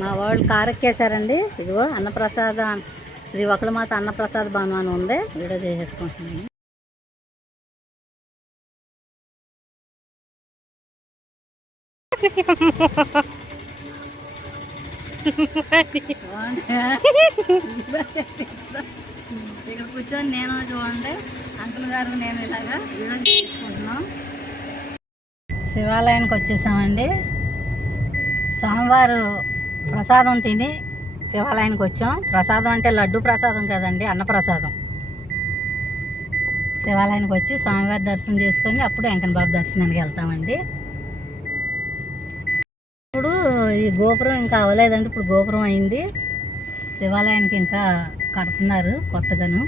మా వాళ్ళు కారెక్కేశారండి. ఇదిగో అన్నప్రసాద శ్రీ ఒకలమాత అన్నప్రసాద భవనం అని ఉంది. వీడియో చేసేసుకుంటున్నాను. ఇక్కడ కూర్చొని నేను చూడండి, అంకుల్ గారు నేను ఇలాగా వీడియో చేసుకుంటున్నాం. శివాలయానికి వచ్చేసామండి. సోమవారం ప్రసాదం తిని శివాలయానికి వచ్చాం. ప్రసాదం అంటే లడ్డు ప్రసాదం కదండి, అన్నప్రసాదం. శివాలయానికి వచ్చి స్వామివారి దర్శనం చేసుకొని అప్పుడు వెంకన్నబాబు దర్శనానికి వెళ్తామండి. ఇప్పుడు ఈ గోపురం ఇంకా అవ్వలేదండి. ఇప్పుడు గోపురం అయింది. శివాలయానికి ఇంకా కడుతున్నారు కొత్తగాను.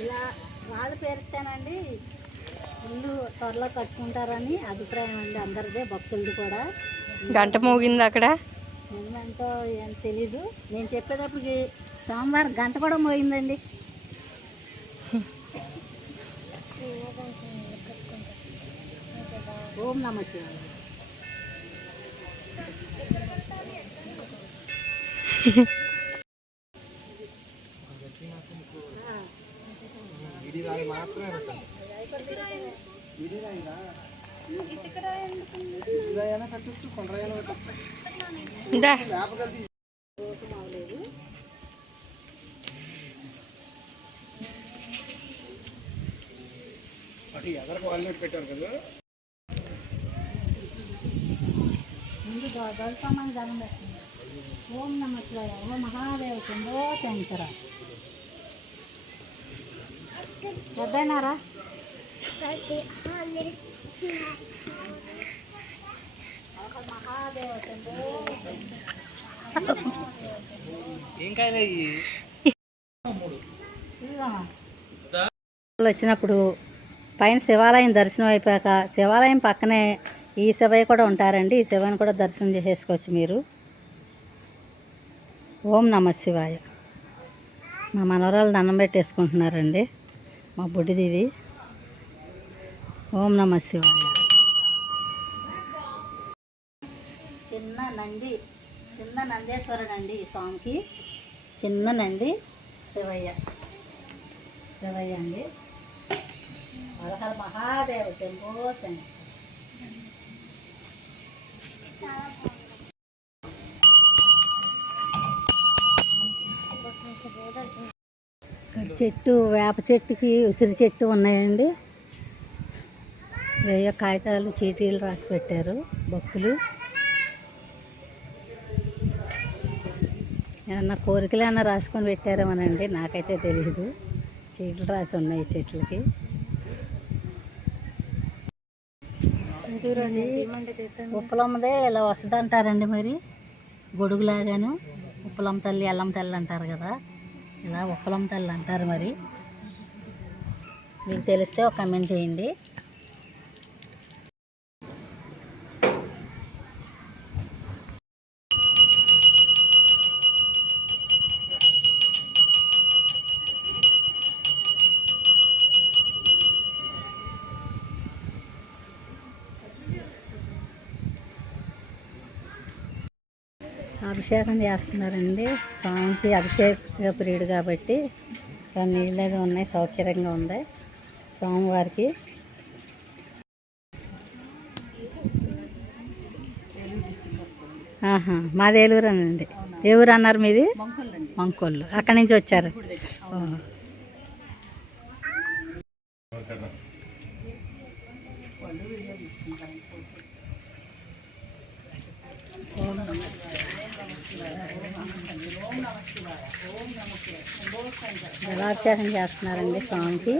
ఇలా రాళ్ళు పేరుస్తానండి ఇల్లు త్వరలో కట్టుకుంటారని అభిప్రాయం అండి అందరిదే, భక్తులది కూడా. గంట మోగింది అక్కడ. నిజమేంటో ఏం తెలీదు. నేను చెప్పేటప్పటికి సోమవారం గంట కూడా మోగిందండి. ఓం నమః శివాయ. పెట్టారు కదా ముందు గౌతమని దండం పెట్టండి. ఓం నమః శివాయ. ఓ మహాదేవ చంద్రో శంకర. పెద్దనారా మహాదేవ చంద్రో వచ్చినప్పుడు పైన శివాలయం దర్శనం అయిపోయాక శివాలయం పక్కనే ఈ శివయ్య కూడా ఉంటారండి. ఈ శివని కూడా దర్శనం చేసేసుకోవచ్చు మీరు. ఓం నమః శివాయ. మా మనవరాలు దండం పెట్టేసుకుంటున్నారండి, మా బుడ్డిది ఇది. ఓం నమః శివాయ. చిన్న నందేశ్వరుడు అండి ఈ స్వామికి. చిన్న నంది శివయ్య అండి. అలహర మహాదేవ శంభో శంకర. చెట్టు, వేప చెట్టుకి ఉసిరి చెట్టు ఉన్నాయండి. వేయ కాగితాలు చీటీలు రాసి పెట్టారు భక్తులు. ఏమన్నా కోరికలు ఏమన్నా రాసుకొని పెట్టారేమోనండి, నాకైతే తెలియదు. చీటీలు రాసి ఉన్నాయి చెట్లకి. ఉప్పలమ్మదే ఇలా వస్తుంది అంటారండి. మరి గొడుగులాగాను ఉప్పలమ్మ తల్లి, ఎల్లమ్మ తల్లి అంటారు కదా, ఇలా ఉప్పలమ్మ తల్లి అంటారు. మరి మీకు తెలిస్తే ఒక కమెంట్ చేయండి. అభిషేకం చేస్తున్నారండి స్వామికి. అభిషేక ప్రియుడు కాబట్టి నీళ్ళగా ఉన్నాయి, సౌకర్యంగా ఉంది స్వామివారికి. మాది ఏలూరేనండి. ఏ ఊరు అన్నారు మీది? మంకోళ్ళు. అక్కడి నుంచి వచ్చారు. జలాభిషేకం చేస్తున్నారండి స్వామికి.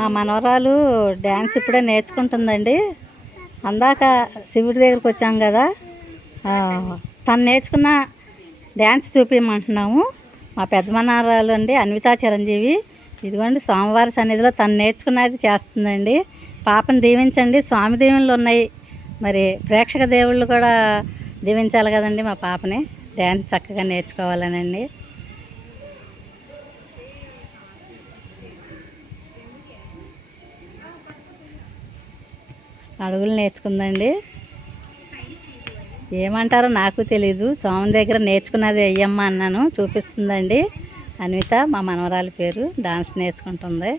మా మనవరాలు డ్యాన్స్ ఇప్పుడే నేర్చుకుంటుందండి. అందాక శివుడి దగ్గరికి వచ్చాం కదా, తను నేర్చుకున్న డ్యాన్స్ చూపించమంటున్నాము. మా పెద్ద మనవరాలు అండి అన్వితా చిరంజీవి. ఇదిగోండి స్వామివారి సన్నిధిలో తను నేర్చుకున్నది చేస్తుందండి. పాపను దీవించండి. స్వామి దీవెనలు ఉన్నాయి, మరి ప్రేక్షక దేవుళ్ళు కూడా దీవించాలి కదండి మా పాపని డ్యాన్స్ చక్కగా నేర్చుకోవాలనండి. అడుగులు నేర్చుకుందండి. ఏమంటారో నాకు తెలీదు. స్వామి దగ్గర నేర్చుకున్నది అయ్యమ్మ అన్నాను, చూపిస్తుందండి. అన్విత మా మనవరాలి పేరు. డాన్స్ నేర్చుకుంటుంది.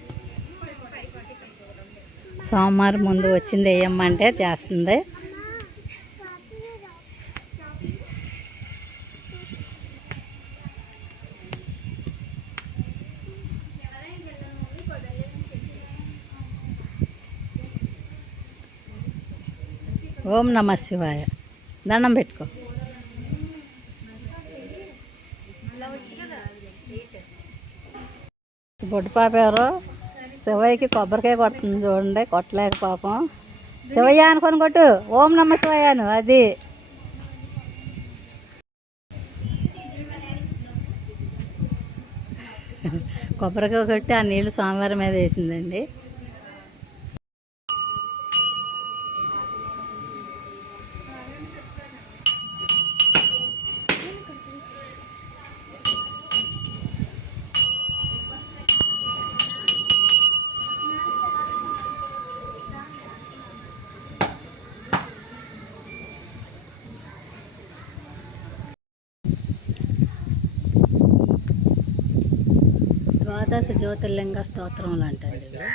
సోమవారం ముందు వచ్చింది అయ్యమ్మ అంటే చేస్తుంది. ఓం నమ శివాయ. దండం పెట్టుకో. బొడ్డు పాప ఎవరో శివయ్యకి కొబ్బరికాయ కొడుతుంది చూడండి. కొట్టలేక పాపం. శివయ్య అనుకొని కొట్టు. ఓం నమ శివయ్యను. అది కొబ్బరికాయ కొట్టి ఆ నీళ్లు స్వామివారి మీద వేసిందండి. ద్వాదశ జ్యోతిర్లింగ స్తోత్రములు అంటండి ఇవి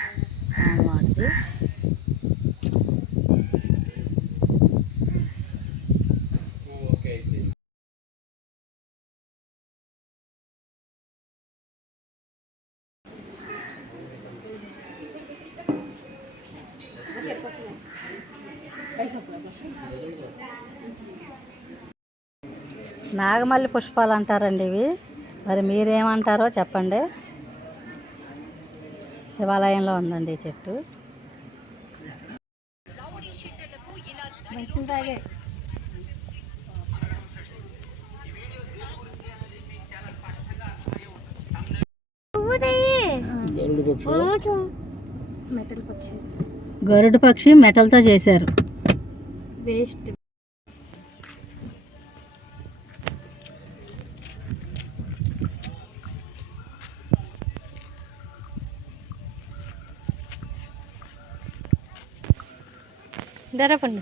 స్వామివారిది. నాగమల్లి పుష్పాలు అంటారండి ఇవి. మరి మీరేమంటారో చెప్పండి. శివాలయంలో ఉందండి ఈ చెట్టు. గరుడు పక్షి మెటల్తో చేశారు. వేస్ట్. ధర పండు.